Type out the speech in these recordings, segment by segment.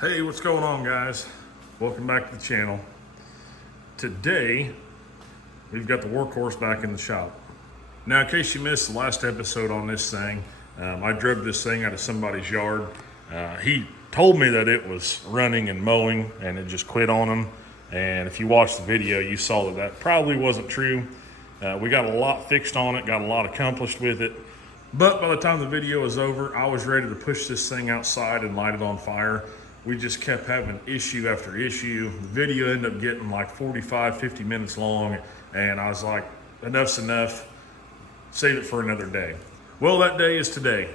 Hey, what's going on, guys? Welcome back to the channel. Today, we've got the workhorse back in the shop. Now, in case you missed the last episode on this thing, I drove this thing out of somebody's yard. He told me that it was running and mowing and it just quit on him. And if you watched the video, you saw that that probably wasn't true. We got a lot fixed on it, got a lot accomplished with it. But by the time the video was over, I was ready to push this thing outside and light it on fire. We just kept having issue after issue. The video ended up getting like 45, 50 minutes long, and I was like, enough's enough, save it for another day. Well, that day is today.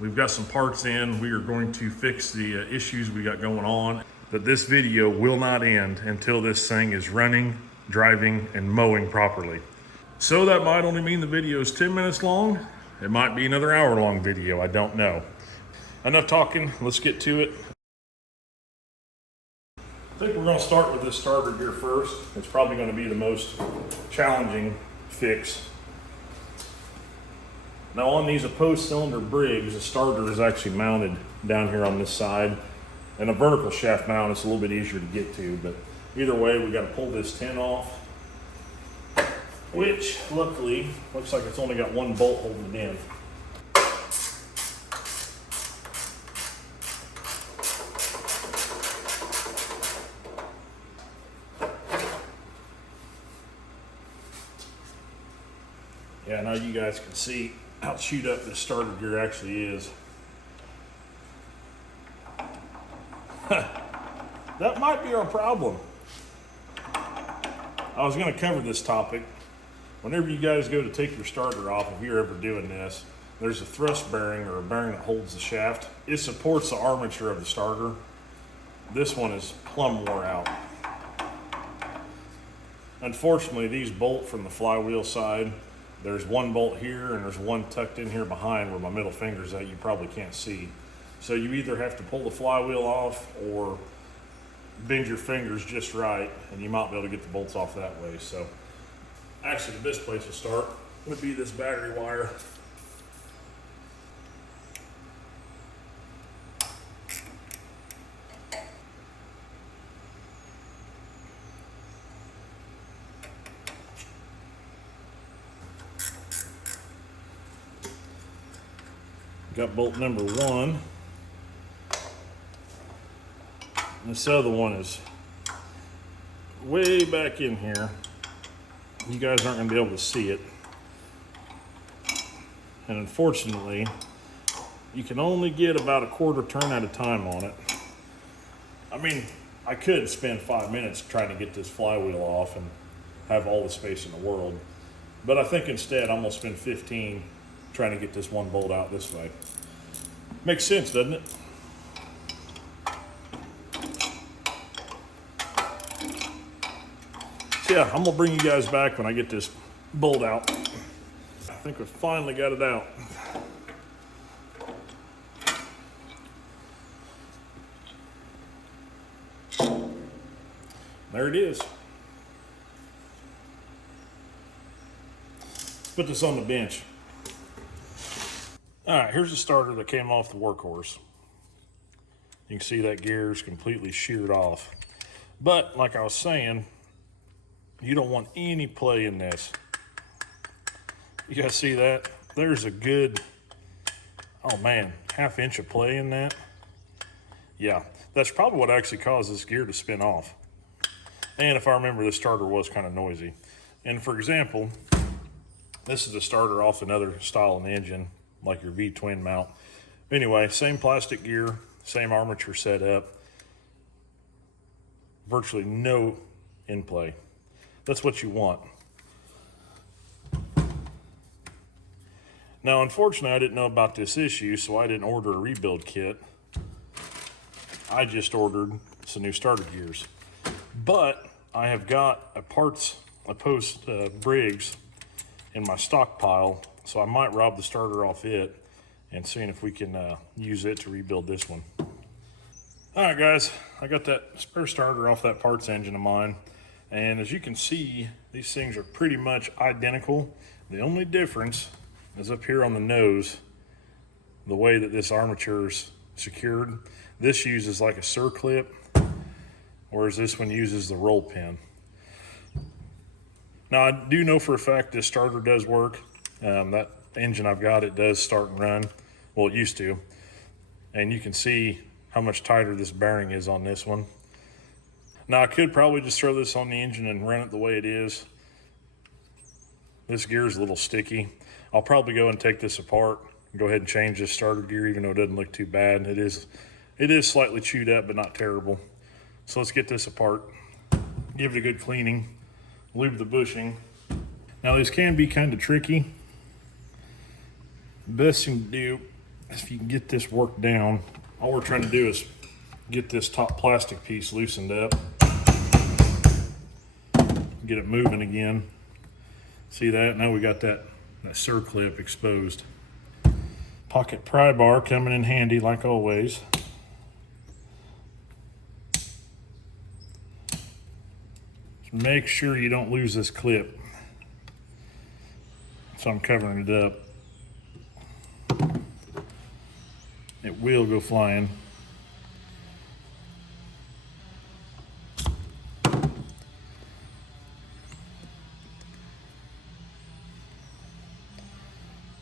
We've got some parts in. We are going to fix the issues we got going on, but this video will not end until this thing is running, driving, and mowing properly. So that might only mean the video is 10 minutes long. It might be another hour-long video, I don't know. Enough talking, let's get to it. I think we're going to start with this starter gear first. It's probably going to be the most challenging fix. Now on these opposed cylinder Briggs, the starter is actually mounted down here on this side. And a vertical shaft mount is a little bit easier to get to, but either way, we got to pull this tin off, which luckily looks like it's only got one bolt holding it in. Yeah, now you guys can see how chewed up this starter gear actually is. That might be our problem. I was going to cover this topic. Whenever you guys go to take your starter off, if you're ever doing this, there's a thrust bearing or a bearing that holds the shaft. It supports the armature of the starter. This one is plumb wore out. Unfortunately, these bolt from the flywheel side. There's one bolt here and there's one tucked in here behind where my middle finger's at. You probably can't see. So you either have to pull the flywheel off or bend your fingers just right, and you might be able to get the bolts off that way. So actually the best place to start would be this battery wire. Got bolt number one. This other one is way back in here. You guys aren't going to be able to see it. And unfortunately, you can only get about a quarter turn at a time on it. I mean, I could spend 5 minutes trying to get this flywheel off and have all the space in the world. But I think instead I'm going to spend 15 trying to get this one bolt out this way. Makes sense, doesn't it? So yeah, I'm gonna bring you guys back when I get this bolt out. I think we finally got it out. There it is. Let's put this on the bench. All right, here's the starter that came off the workhorse. You can see that gear is completely sheared off. But like I was saying, you don't want any play in this. You guys see that? There's a good, oh man, ½ inch of play in that. Yeah, that's probably what actually caused this gear to spin off. And if I remember, the starter was kind of noisy. And for example, this is the starter off another style of engine, like your V-twin mount. Anyway, same plastic gear, same armature setup, virtually no in play. That's what you want. Now, unfortunately, I didn't know about this issue, so I didn't order a rebuild kit. I just ordered some new starter gears. But I have got a post Briggs in my stockpile, so I might rob the starter off it and seeing if we can use it to rebuild this one. All right, guys, I got that spare starter off that parts engine of mine. And as you can see, these things are pretty much identical. The only difference is up here on the nose, the way that this armature's secured. This uses like a circlip, whereas this one uses the roll pin. Now I do know for a fact this starter does work. That engine I've got, it does start and run. Well, it used to. And you can see how much tighter this bearing is on this one. Now I could probably just throw this on the engine and run it the way it is. This gear is a little sticky. I'll probably go and take this apart and go ahead and change this starter gear, even though it doesn't look too bad. It is slightly chewed up, but not terrible. So let's get this apart, give it a good cleaning, lube the bushing. Now these can be kind of tricky. The best thing to do is if you can get this worked down, all we're trying to do is get this top plastic piece loosened up, get it moving again. See that? Now we got that circlip exposed. Pocket pry bar coming in handy like always. Just make sure you don't lose this clip. So I'm covering it up. It will go flying.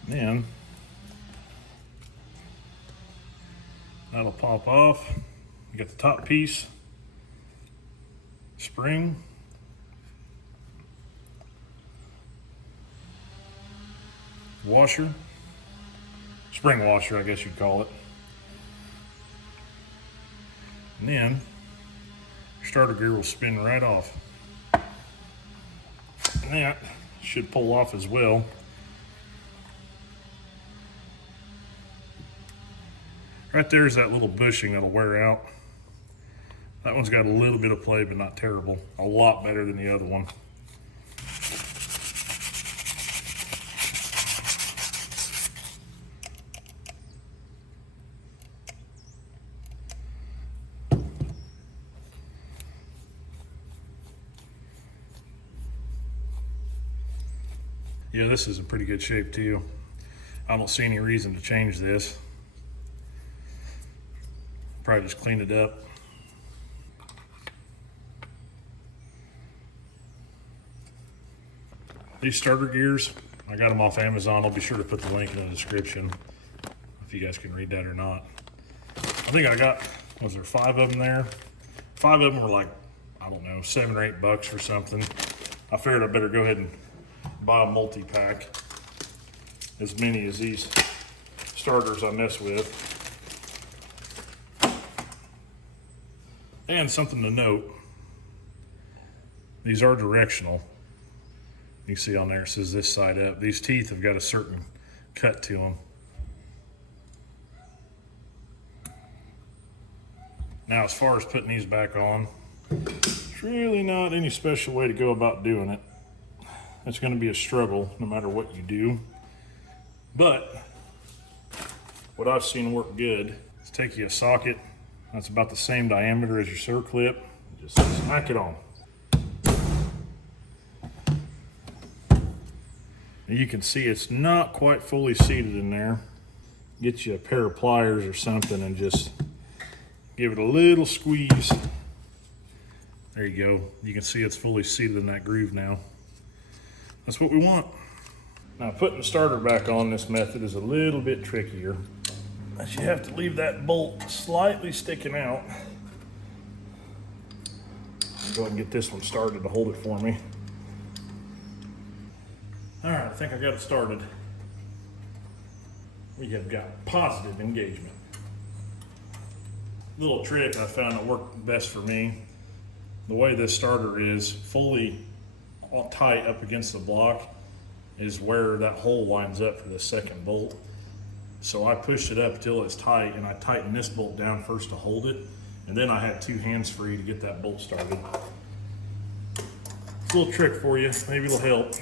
Then that'll pop off. You got the top piece, spring, washer, spring washer, I guess you'd call it. And then your starter gear will spin right off. And that should pull off as well. Right there's that little bushing that'll wear out. That one's got a little bit of play, but not terrible. A lot better than the other one. Yeah, this is in pretty good shape too. I don't see any reason to change this. Probably just clean it up. These starter gears, I got them off Amazon. I'll be sure to put the link in the description if you guys can read that or not. I think I got, was there 5 of them there? 5 of them were like, I don't know, $7 or $8 or something. I figured I better go ahead and buy a multi-pack, as many as these starters I mess with. And something to note, these are directional. You can see on there it says this side up. These teeth have got a certain cut to them. Now as far as putting these back on, it's really not any special way to go about doing it. It's going to be a struggle no matter what you do. But what I've seen work good is take you a socket that's about the same diameter as your circlip, just smack it on. And you can see it's not quite fully seated in there. Get you a pair of pliers or something and just give it a little squeeze. There you go. You can see it's fully seated in that groove now. That's what we want. Now putting the starter back on this method is a little bit trickier. You have to leave that bolt slightly sticking out. Go ahead and get this one started to hold it for me. All right, I think I got it started. We have got positive engagement. Little trick I found that worked best for me. The way this starter is fully tight up against the block is where that hole lines up for the second bolt. So I pushed it up till it's tight, and I tightened this bolt down first to hold it, and then I had 2 hands free to get that bolt started. It's a little trick for you, maybe it'll help.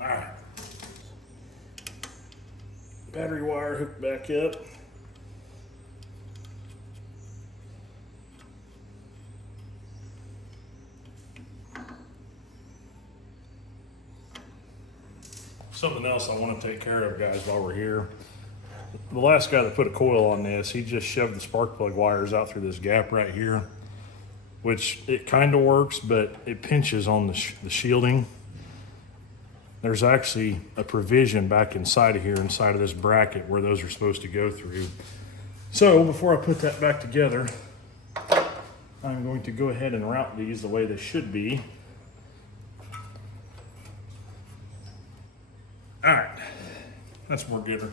Alright. Battery wire hooked back up. Something else I want to take care of, guys, while we're here. The last guy that put a coil on this, he just shoved the spark plug wires out through this gap right here, which it kind of works, but it pinches on the shielding. There's actually a provision back inside of here, inside of this bracket, where those are supposed to go through. So before I put that back together, I'm going to go ahead and route these the way they should be. All right, that's more gooder.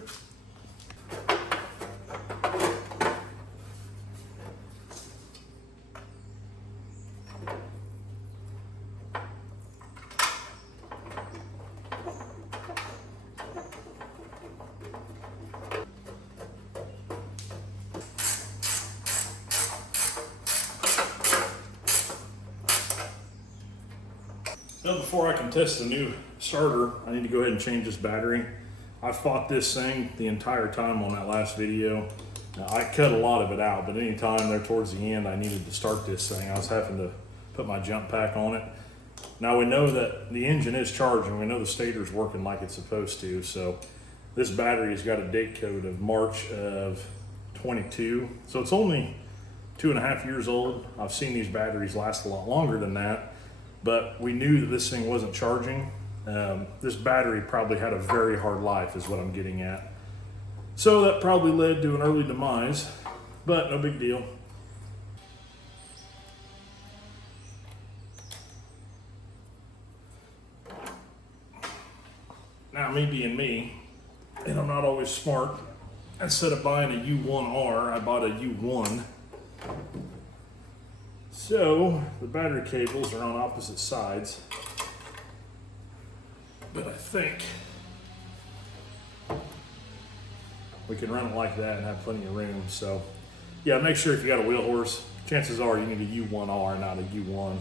Now, before I can test the new starter, I need to go ahead and change this battery. I fought this thing the entire time on that last video. Now, I cut a lot of it out, but anytime there towards the end I needed to start this thing, I was having to put my jump pack on it. Now we know that the engine is charging. We know the stator's working like it's supposed to. So this battery has got a date code of March of 22. So it's only 2.5 years old. I've seen these batteries last a lot longer than that, but we knew that this thing wasn't charging. This battery probably had a very hard life is what I'm getting at. So that probably led to an early demise, but no big deal. Now, me being me, and I'm not always smart, instead of buying a U1R, I bought a U1. So the battery cables are on opposite sides, but I think we can run it like that and have plenty of room. So yeah, make sure if you got a wheel horse, chances are you need a U1R, not a U1.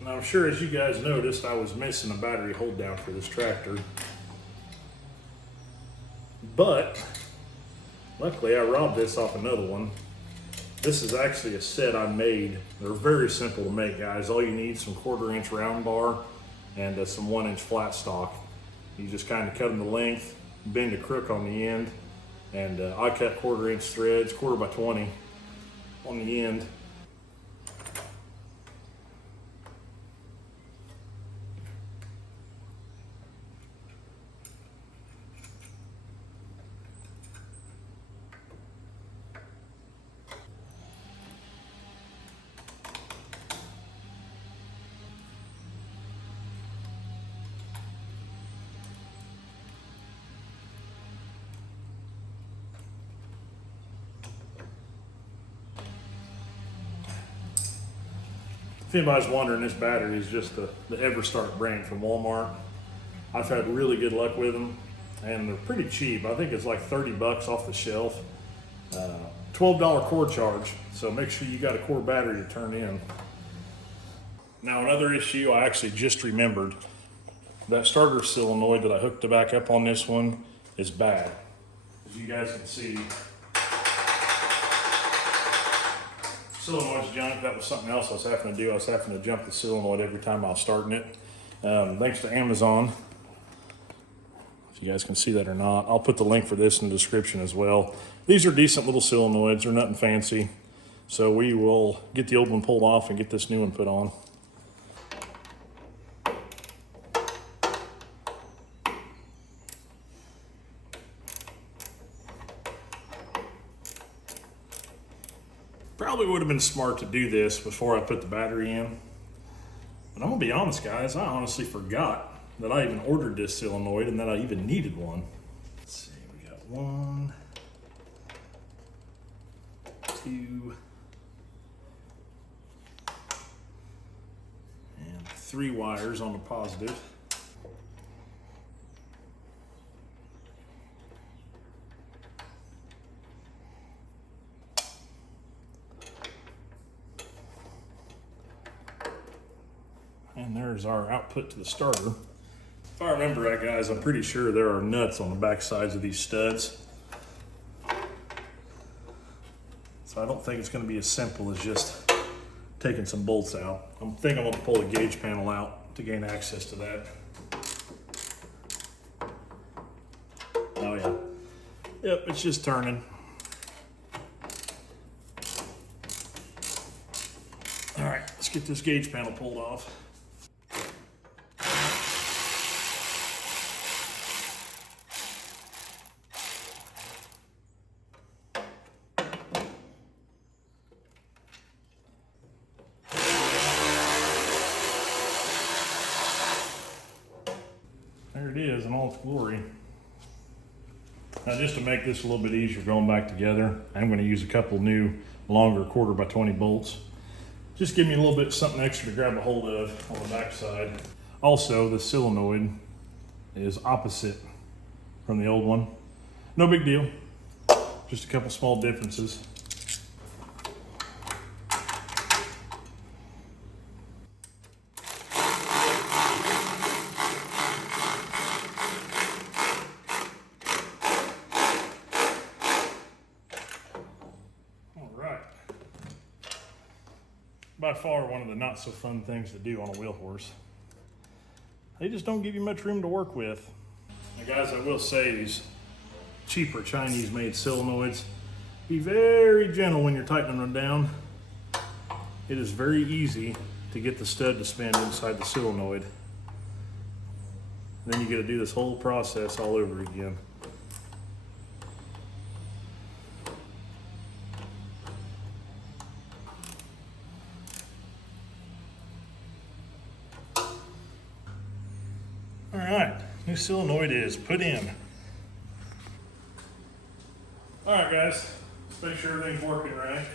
And I'm sure, as you guys noticed, I was missing a battery hold down for this tractor. But luckily I robbed this off another one. This is actually a set I made. They're very simple to make, guys. All you need is some 1/4 inch round bar and some 1 inch flat stock. You just kind of cut them to length, bend a crook on the end, and I cut 1/4 inch threads, 1/4 by 20 on the end. If anybody's wondering, this battery is just the EverStart brand from Walmart. I've had really good luck with them, and they're pretty cheap. I think it's like 30 bucks off the shelf. $12 core charge, so make sure you got a core battery to turn in. Now, another issue I actually just remembered, that starter solenoid that I hooked to back up on this one is bad. As you guys can see, solenoid's junk. That was something else I was having to do. I was having to jump the solenoid every time I was starting it. Thanks to Amazon. If you guys can see that or not, I'll put the link for this in the description as well. These are decent little solenoids. They're nothing fancy. So we will get the old one pulled off and get this new one put on. Probably would have been smart to do this before I put the battery in. But I'm gonna be honest, guys, I honestly forgot that I even ordered this solenoid and that I even needed one. Let's see, we got 1, 2, and 3 wires on the positive. And there's our output to the starter. If I remember right, guys, I'm pretty sure there are nuts on the back sides of these studs. So I don't think it's going to be as simple as just taking some bolts out. I think I'm going to pull a gauge panel out to gain access to that. Yep, it's just turning. All right, let's get this gauge panel pulled off. There it is in all its glory. Now, just to make this a little bit easier going back together, I'm going to use a couple new longer 1/4x20 bolts. Just give me a little bit something extra to grab a hold of on the back side. Also, the solenoid is opposite from the old one. No big deal, just a couple small differences. By far one of the not so fun things to do on a wheel horse. They just don't give you much room to work with. Now guys, I will say these cheaper Chinese made solenoids, be very gentle when you're tightening them down. It is very easy to get the stud to spin inside the solenoid. Then you got to do this whole process all over again. All right, new solenoid is put in. All right, guys, let's make sure everything's working right.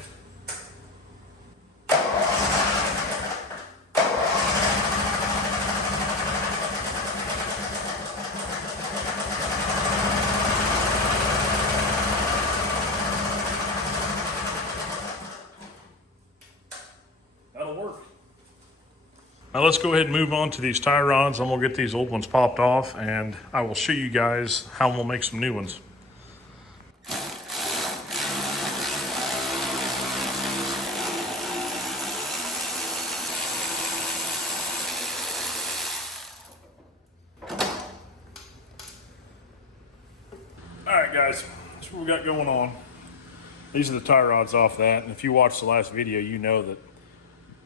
That'll work. Now let's go ahead and move on to these tie rods. I'm gonna get these old ones popped off and I will show you guys how we'll make some new ones. All right guys, that's what we got going on. These are the tie rods off that. And if you watched the last video, you know that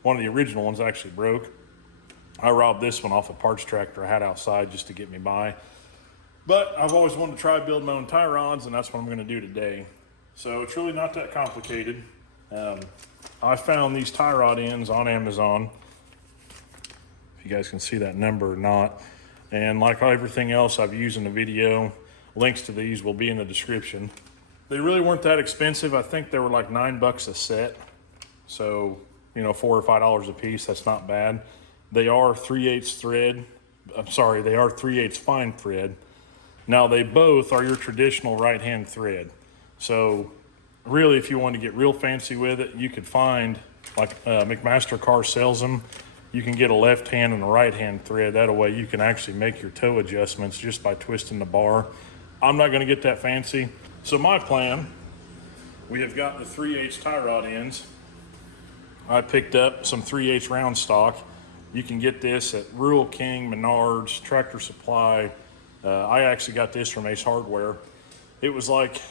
one of the original ones actually broke. I robbed this one off a parts tractor I had outside just to get me by. But I've always wanted to try building my own tie rods, and that's what I'm going to do today. So it's really not that complicated. I found these tie rod ends on Amazon. If you guys can see that number or not. And like everything else I've used in the video, links to these will be in the description. They really weren't that expensive. I think they were like $9 a set. So, you know, $4 or $5 a piece, that's not bad. They are 3/8 thread. I'm sorry, they are 3/8 fine thread. Now they both are your traditional right-hand thread. So really, if you want to get real fancy with it, you could find, like McMaster Car sells them, you can get a left hand and a right hand thread. That way you can actually make your toe adjustments just by twisting the bar. I'm not going to get that fancy. So my plan, we have got the 3/8 tie rod ends. I picked up some 3/8 round stock. You can get this at Rural King, Menards, Tractor Supply. I actually got this from Ace Hardware. It was like,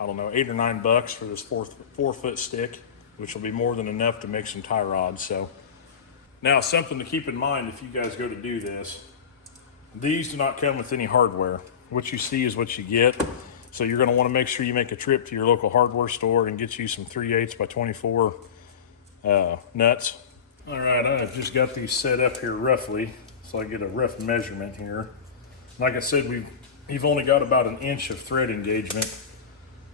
I don't know, $8 or $9 for this 4-foot stick, which will be more than enough to make some tie rods. So now something to keep in mind if you guys go to do this, these do not come with any hardware. What you see is what you get. So you're gonna wanna make sure you make a trip to your local hardware store and get you some 3/8 by 24 nuts. All right, I've just got these set up here roughly, so I get a rough measurement here. Like I said, we've only got about 1 inch of thread engagement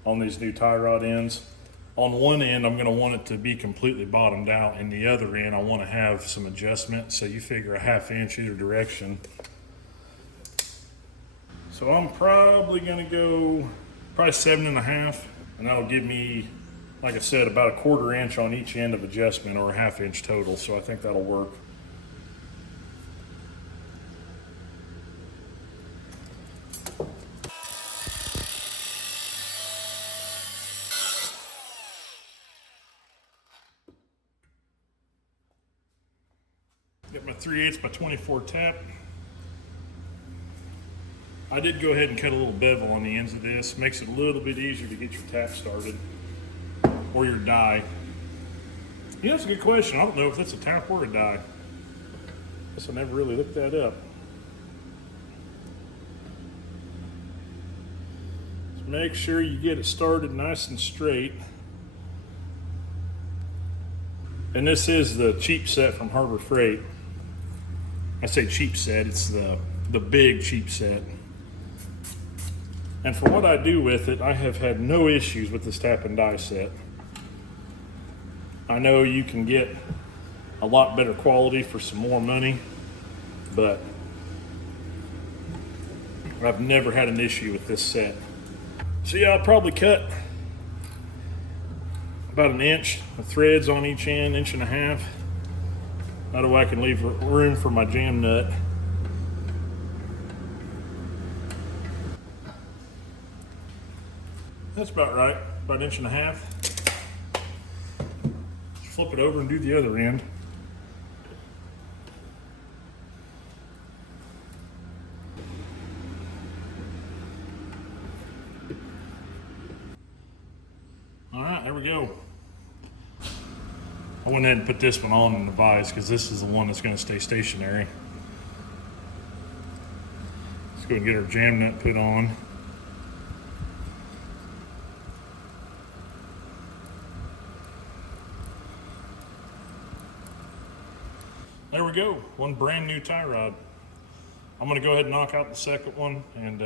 on these new tie rod ends. On one end, I'm gonna want it to be completely bottomed out, and the other end, I wanna have some adjustment, so you figure a 1/2 inch either direction. So I'm probably gonna go 7.5, and that'll give me, like I said, about a 1/4 inch on each end of adjustment, or a 1/2 inch total. So I think that'll work. Get my 3/8 by 24 tap. I did go ahead and cut a little bevel on the ends of this. Makes it a little bit easier to get your tap started or your die. Yeah, that's a good question. I don't know if that's a tap or a die. Guess I never really looked that up. Just make sure you get it started nice and straight. And this is the cheap set from Harbor Freight. I say cheap set, it's the big cheap set. And for what I do with it, I have had no issues with this tap and die set. I know you can get a lot better quality for some more money, but I've never had an issue with this set. So yeah, I'll probably cut about 1 inch of threads on each end, 1.5 inches. That way I can leave room for my jam nut. That's about right, about 1.5 inches. Flip it over and do the other end. All right, there we go. I went ahead and put this one on in the vise because this is the one that's going to stay stationary. Let's go and get our jam nut put on. There we go, one brand new tie rod. I'm gonna go ahead and knock out the second one, and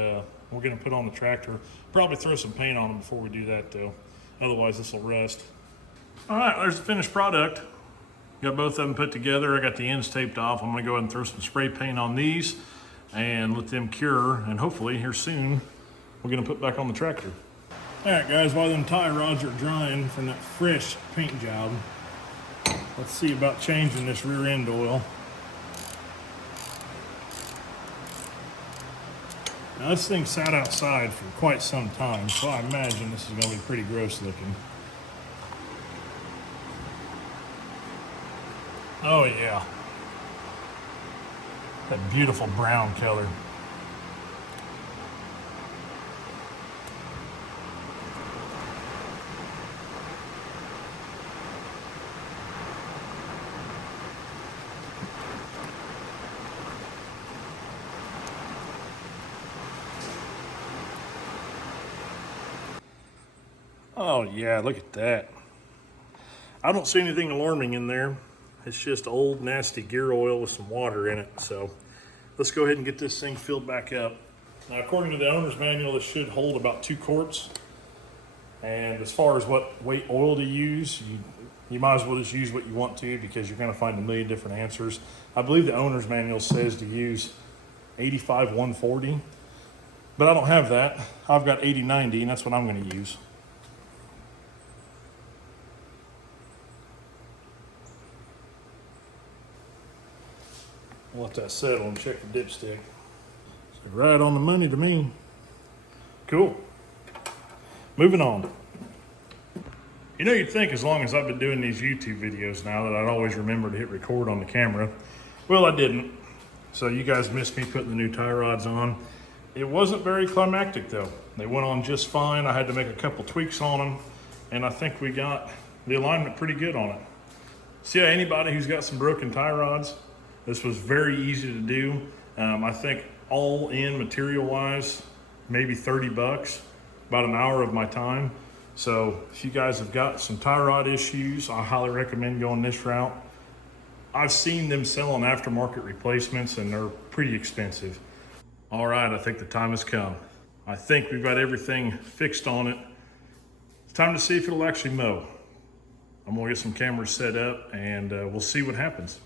we're gonna put on the tractor. Probably throw some paint on them before we do that though. Otherwise this will rust. All right, there's the finished product. Got both of them put together. I got the ends taped off. I'm gonna go ahead and throw some spray paint on these and let them cure, and hopefully here soon, we're gonna put back on the tractor. All right guys, while them tie rods are drying from that fresh paint job, let's see about changing this rear end oil. Now this thing sat outside for quite some time, so I imagine this is going to be pretty gross looking. Oh yeah. That beautiful brown color. Oh yeah, look at that. I don't see anything alarming in there. It's just old nasty gear oil with some water in it. So let's go ahead and get this thing filled back up. Now according to the owner's manual, this should hold about 2 quarts. And as far as what weight oil to use, you might as well just use what you want to, because you're gonna find a million different answers. I believe the owner's manual says to use 85-140, but I don't have that. I've got 80-90 and that's what I'm gonna use. I'll let that settle and check the dipstick. It's right on the money to me. Cool. Moving on. You know, you'd think as long as I've been doing these YouTube videos now that I'd always remember to hit record on the camera. Well, I didn't. So you guys missed me putting the new tie rods on. It wasn't very climactic though. They went on just fine. I had to make a couple tweaks on them, and I think we got the alignment pretty good on it. So yeah, anybody who's got some broken tie rods, this was very easy to do. I think all in material wise, maybe 30 bucks, about an hour of my time. So if you guys have got some tie rod issues, I highly recommend going this route. I've seen them selling aftermarket replacements and they're pretty expensive. All right, I think the time has come. I think we've got everything fixed on it. It's time to see if it'll actually mow. I'm gonna get some cameras set up and we'll see what happens.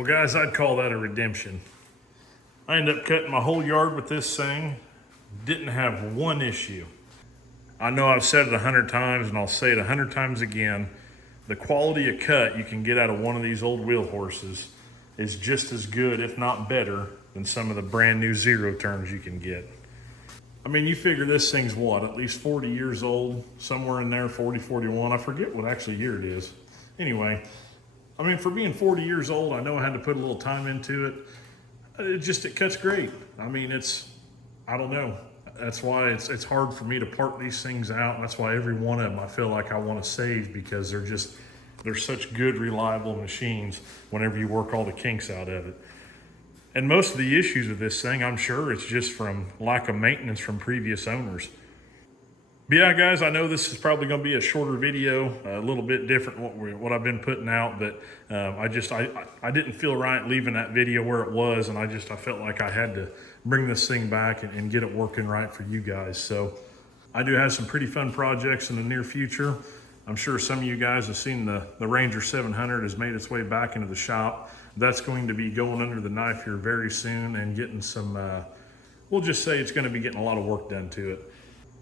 Well guys, I'd call that a redemption. I ended up cutting my whole yard with this thing. Didn't have one issue. I know I've said it 100 times and I'll say it 100 times again. The quality of cut you can get out of one of these old wheel horses is just as good, if not better, than some of the brand new zero turns you can get. I mean, you figure this thing's what, at least 40 years old, somewhere in there, 40, 41. I forget what actually year it is. Anyway, I mean, for being 40 years old, I know I had to put a little time into it. It cuts great. I mean, I don't know. That's why it's hard for me to part these things out. And that's why every one of them I feel like I want to save, because they're such good, reliable machines whenever you work all the kinks out of it. And most of the issues with this thing, I'm sure it's just from lack of maintenance from previous owners. But yeah, guys, I know this is probably going to be a shorter video, a little bit different what I've been putting out, but I didn't feel right leaving that video where it was, and I felt like I had to bring this thing back and get it working right for you guys. So I do have some pretty fun projects in the near future. I'm sure some of you guys have seen the Ranger 700 has made its way back into the shop. That's going to be going under the knife here very soon and getting some, we'll just say it's going to be getting a lot of work done to it.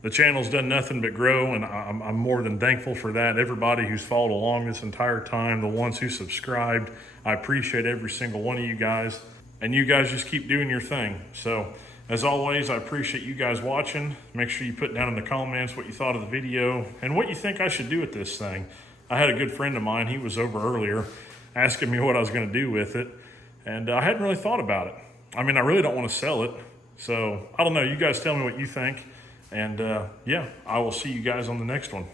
The channel's done nothing but grow, and I'm more than thankful for that. Everybody who's followed along this entire time, the ones who subscribed, I appreciate every single one of you guys. And you guys just keep doing your thing. So, as always, I appreciate you guys watching. Make sure you put down in the comments what you thought of the video and what you think I should do with this thing. I had a good friend of mine, he was over earlier, asking me what I was going to do with it. And I hadn't really thought about it. I mean, I really don't want to sell it. So, I don't know. You guys tell me what you think. And yeah, I will see you guys on the next one.